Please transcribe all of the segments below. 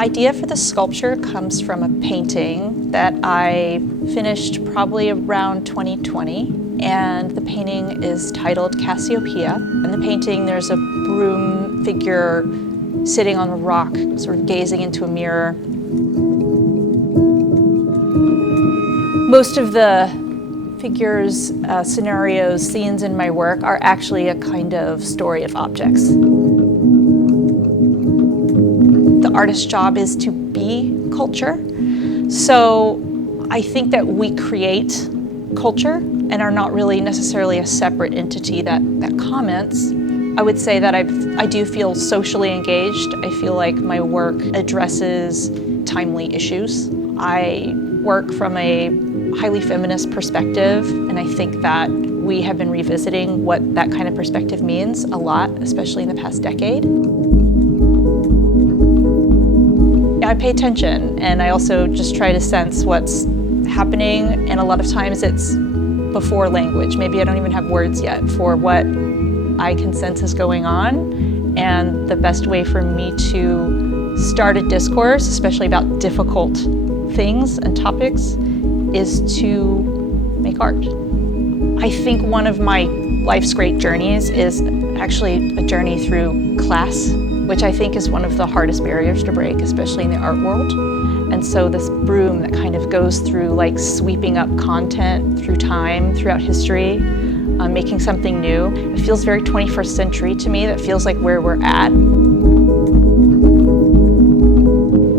idea for the sculpture comes from a painting that I finished probably around 2020. And the painting is titled Cassiopeia. In the painting, there's a broom figure sitting on a rock, sort of gazing into a mirror. Most of the figures, scenarios, scenes in my work are actually a kind of story of objects. The artist's job is to be culture. So I think that we create culture and are not really necessarily a separate entity that comments. I would say that I do feel socially engaged. I feel like my work addresses timely issues. I work from a highly feminist perspective, and I think that we have been revisiting what that kind of perspective means a lot, especially in the past decade. I pay attention, and I also just try to sense what's happening, and a lot of times it's before language. Maybe I don't even have words yet for what I can sense is going on, and the best way for me to start a discourse, especially about difficult things and topics, is to make art. I think one of my life's great journeys is actually a journey through class, which I think is one of the hardest barriers to break, especially in the art world. And so this broom that kind of goes through, like, sweeping up content through time, throughout history, making something new. It feels very 21st century to me. That feels like where we're at.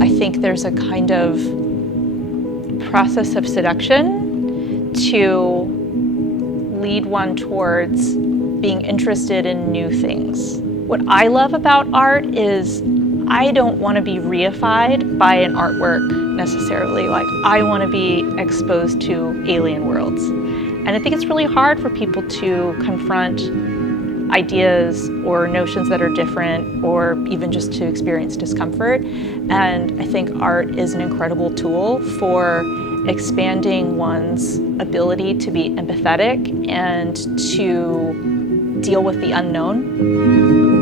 I think there's a kind of process of seduction to lead one towards being interested in new things. What I love about art is I don't want to be reified by an artwork necessarily. Like, I want to be exposed to alien worlds. And I think it's really hard for people to confront ideas or notions that are different, or even just to experience discomfort. And I think art is an incredible tool for expanding one's ability to be empathetic and to deal with the unknown.